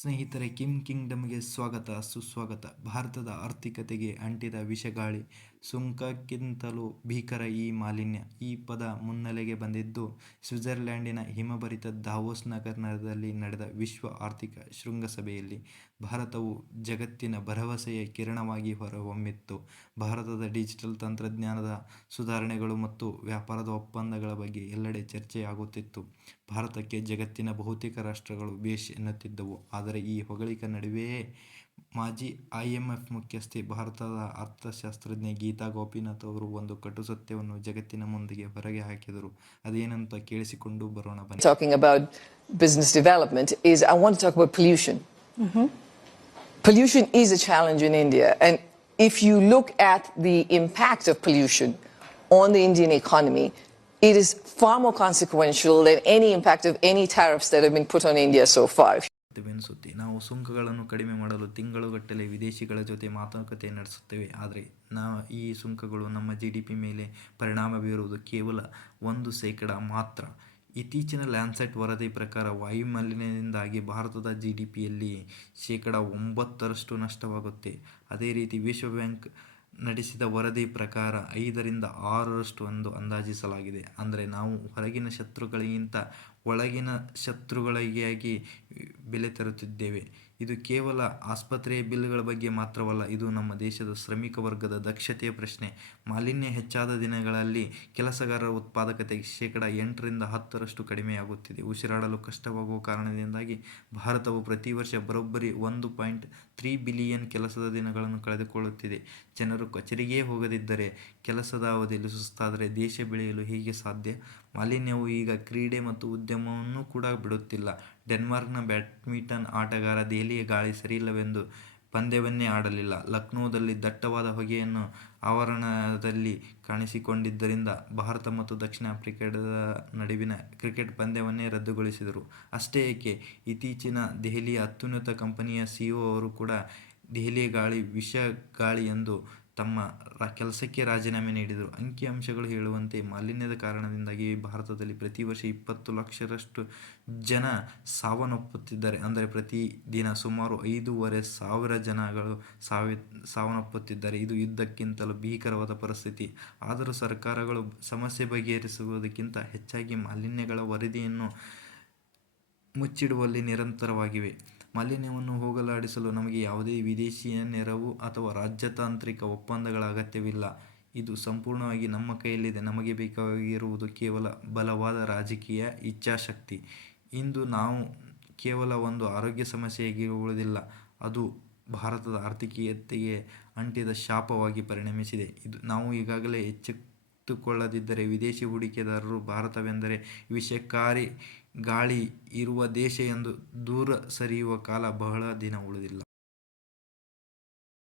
ಸ್ನೇಹಿತರೆ, ಕಿಮ್ ಕಿಂಗ್ಡಮ್ಗೆ ಸ್ವಾಗತ, ಸುಸ್ವಾಗತ. ಭಾರತದ ಆರ್ಥಿಕತೆಗೆ ಅಂಟಿದ ವಿಷಗಾಳಿ ಸುಂಕಕ್ಕಿಂತಲೂ ಭೀಕರ ಈ ಮಾಲಿನ್ಯ. ಈ ಪದ ಮುನ್ನೆಲೆಗೆ ಬಂದಿದ್ದು ಸ್ವಿಟ್ಜರ್ಲೆಂಡಿನ ಹಿಮಭರಿತ ದಾವೋಸ್ ನಗರದಲ್ಲಿ ನಡೆದ ವಿಶ್ವ ಆರ್ಥಿಕ ಶೃಂಗಸಭೆಯಲ್ಲಿ. ಭಾರತವು ಜಗತ್ತಿನ ಭರವಸೆಯ ಕಿರಣವಾಗಿ ಹೊರಹೊಮ್ಮಿತ್ತು. ಭಾರತದ ಡಿಜಿಟಲ್ ತಂತ್ರಜ್ಞಾನದ ಸುಧಾರಣೆಗಳು ಮತ್ತು ವ್ಯಾಪಾರದ ಒಪ್ಪಂದಗಳ ಬಗ್ಗೆ ಎಲ್ಲೆಡೆ ಚರ್ಚೆಯಾಗುತ್ತಿತ್ತು. ಭಾರತಕ್ಕೆ ಜಗತ್ತಿನ ಬಹುತೇಕ ರಾಷ್ಟ್ರಗಳು ಬೇಷ್ ಎನ್ನುತ್ತಿದ್ದವು. ಆದರೆ ಆದರೆ ಈ ಹೊಗಳಿಕೆ ನಡುವೆಯೇ ಮಾಜಿ ಐ ಎಂ ಭಾರತದ ಅರ್ಥಶಾಸ್ತ್ರಜ್ಞೆ ಗೀತಾ ಗೋಪಿನಾಥ್ ಅವರು ಒಂದು ಕಟು ಸತ್ಯವನ್ನು ಜಗತ್ತಿನ ಮುಂದೆ ಹೊರಗೆ ಹಾಕಿದರು. ಅದೇನಂತ ಕೇಳಿಸಿಕೊಂಡು ಬರೋಣ ಬನ್ನಿ. Talking about business development is I want talk about pollution pollution is a challenge in India and if you look at the impact of pollution on the Indian economy it is far more consequential than any impact of any tariffs that have been put on India so far ಬೆನ್ಸುತ್ತಿ ನಾವು ಸುಂಕಗಳನ್ನು ಕಡಿಮೆ ಮಾಡಲು ತಿಂಗಳುಗಟ್ಟಲೆ ವಿದೇಶಿಗಳ ಜೊತೆ ಮಾತುಕತೆ ನಡೆಸುತ್ತೇವೆ. ಆದರೆ, ನಾ ಈ ಸುಂಕಗಳು ನಮ್ಮ ಜಿ ಡಿ ಪಿ ಮೇಲೆ ಪರಿಣಾಮ ಬೀರುವುದು ಕೇವಲ ಒಂದು ಶೇಕಡ ಮಾತ್ರ. ಇತ್ತೀಚಿನ ಲ್ಯಾನ್ಸೆಟ್ ವರದಿ ಪ್ರಕಾರ ವಾಯುಮಾಲಿನ್ಯದಿಂದಾಗಿ ಭಾರತದ ಜಿ ಡಿ ಪಿಯಲ್ಲಿ ಶೇಕಡ ಒಂಬತ್ತರಷ್ಟು ನಷ್ಟವಾಗುತ್ತೆ. ಅದೇ ರೀತಿ ವಿಶ್ವ ಬ್ಯಾಂಕ್ ನಡೆಸಿದ ವರದಿ ಪ್ರಕಾರ ಐದರಿಂದ ಆರರಷ್ಟು ಎಂದು ಅಂದಾಜಿಸಲಾಗಿದೆ. ಅಂದರೆ, ನಾವು ಹೊರಗಿನ ಶತ್ರುಗಳಿಗಿಂತ ಒಳಗಿನ ಶತ್ರುಗಳಿಗಾಗಿ ಬೆಲೆ ತರುತ್ತಿದ್ದೇವೆ. ಇದು ಕೇವಲ ಆಸ್ಪತ್ರೆಯ ಬಿಲ್ಗಳ ಬಗ್ಗೆ ಮಾತ್ರವಲ್ಲ, ಇದು ನಮ್ಮ ದೇಶದ ಶ್ರಮಿಕ ವರ್ಗದ ದಕ್ಷತೆಯ ಪ್ರಶ್ನೆ. ಮಾಲಿನ್ಯ ಹೆಚ್ಚಾದ ದಿನಗಳಲ್ಲಿ ಕೆಲಸಗಾರರ ಉತ್ಪಾದಕತೆ ಶೇಕಡ ಎಂಟರಿಂದ ಹತ್ತರಷ್ಟು ಕಡಿಮೆಯಾಗುತ್ತಿದೆ. ಉಸಿರಾಡಲು ಕಷ್ಟವಾಗುವ ಕಾರಣದಿಂದಾಗಿ ಭಾರತವು ಪ್ರತಿ ವರ್ಷ ಬರೋಬ್ಬರಿ ಒಂದು ಪಾಯಿಂಟ್ ತ್ರೀ ಬಿಲಿಯನ್ ಕೆಲಸದ ದಿನಗಳನ್ನು ಕಳೆದುಕೊಳ್ಳುತ್ತಿದೆ. ಜನರು ಕಚೇರಿಗೇ ಹೋಗದಿದ್ದರೆ ಕೆಲಸದ ಅವಧಿಯಲ್ಲಿ ಸುಸ್ತಾದರೆ ದೇಶ ಬೆಳೆಯಲು ಹೇಗೆ ಸಾಧ್ಯ? ಮಾಲಿನ್ಯವು ಈಗ ಕ್ರೀಡೆ ಮತ್ತು ಉದ್ಯಮವನ್ನು ಕೂಡ ಬಿಡುತ್ತಿಲ್ಲ. ಡೆನ್ಮಾರ್ಕ್ನ ಬ್ಯಾಡ್ಮಿಂಟನ್ ಆಟಗಾರ ದೆಹಲಿಯ ಗಾಳಿ ಸರಿಯಿಲ್ಲವೆಂದು ಪಂದ್ಯವನ್ನೇ ಆಡಲಿಲ್ಲ. ಲಕ್ನೋದಲ್ಲಿ ದಟ್ಟವಾದ ಹೊಗೆಯನ್ನು ಆವರಣದಲ್ಲಿ ಕಾಣಿಸಿಕೊಂಡಿದ್ದರಿಂದ ಭಾರತ ಮತ್ತು ದಕ್ಷಿಣ ಆಫ್ರಿಕಾದ ನಡುವಿನ ಕ್ರಿಕೆಟ್ ಪಂದ್ಯವನ್ನೇ ರದ್ದುಗೊಳಿಸಿದರು. ಅಷ್ಟೇ ಏಕೆ, ಇತ್ತೀಚಿನ ದೆಹಲಿಯ ಅತ್ಯುನ್ನತ ಕಂಪನಿಯ ಸಿಇಒ ಅವರು ಕೂಡ ದೆಹಲಿಯ ಗಾಳಿ ವಿಷ ಗಾಳಿ ಎಂದು ತಮ್ಮ ಕೆಲಸಕ್ಕೆ ರಾಜೀನಾಮೆ ನೀಡಿದರು. ಅಂಕಿಅಂಶಗಳು ಹೇಳುವಂತೆ ಮಾಲಿನ್ಯದ ಕಾರಣದಿಂದಾಗಿ ಭಾರತದಲ್ಲಿ ಪ್ರತಿ ವರ್ಷ ಇಪ್ಪತ್ತು ಲಕ್ಷರಷ್ಟು ಜನ ಸಾವನ್ನಪ್ಪುತ್ತಿದ್ದಾರೆ. ಅಂದರೆ ಪ್ರತಿ ದಿನ ಸುಮಾರು ಐದೂವರೆ ಸಾವಿರ ಜನಗಳು ಸಾವಿ, ಸಾವನ್ನಪ್ಪುತ್ತಿದ್ದಾರೆ. ಇದು ಯುದ್ಧಕ್ಕಿಂತಲೂ ಭೀಕರವಾದ ಪರಿಸ್ಥಿತಿ. ಆದರೂ ಸರ್ಕಾರಗಳು ಸಮಸ್ಯೆ ಬಗೆಹರಿಸುವುದಕ್ಕಿಂತ ಹೆಚ್ಚಾಗಿ ಮಾಲಿನ್ಯಗಳ ವರದಿಯನ್ನು ಮುಚ್ಚಿಡುವಲ್ಲಿ ನಿರಂತರವಾಗಿವೆ. ಮಾಲಿನ್ಯವನ್ನು ಹೋಗಲಾಡಿಸಲು ನಮಗೆ ಯಾವುದೇ ವಿದೇಶಿಯ ನೆರವು ಅಥವಾ ರಾಜ್ಯತಾಂತ್ರಿಕ ಒಪ್ಪಂದಗಳ ಅಗತ್ಯವಿಲ್ಲ. ಇದು ಸಂಪೂರ್ಣವಾಗಿ ನಮ್ಮ ಕೈಯಲ್ಲಿದೆ. ನಮಗೆ ಬೇಕಾಗಿರುವುದು ಕೇವಲ ಬಲವಾದ ರಾಜಕೀಯ ಇಚ್ಛಾಶಕ್ತಿ. ಇಂದು ನಾವು ಕೇವಲ ಒಂದು ಆರೋಗ್ಯ ಸಮಸ್ಯೆಯಾಗಿ ಉಳಿದಿಲ್ಲ. ಅದು ಭಾರತದ ಆರ್ಥಿಕೀಯತೆಗೆ ಅಂಟಿದ ಶಾಪವಾಗಿ ಪರಿಣಮಿಸಿದೆ. ಇದು ನಾವು ಈಗಾಗಲೇ ಎಚ್ಚೆತ್ತುಕೊಳ್ಳದಿದ್ದರೆ ವಿದೇಶಿ ಹೂಡಿಕೆದಾರರು ಭಾರತವೆಂದರೆ ವಿಷಕಾರಿ ಗಾಳಿ ಇರುವ ದೇಶ ಎಂದು ದೂರ ಸರಿಯುವ ಕಾಲ ಬಹಳ ದಿನ ಉಳಿದಿಲ್ಲ.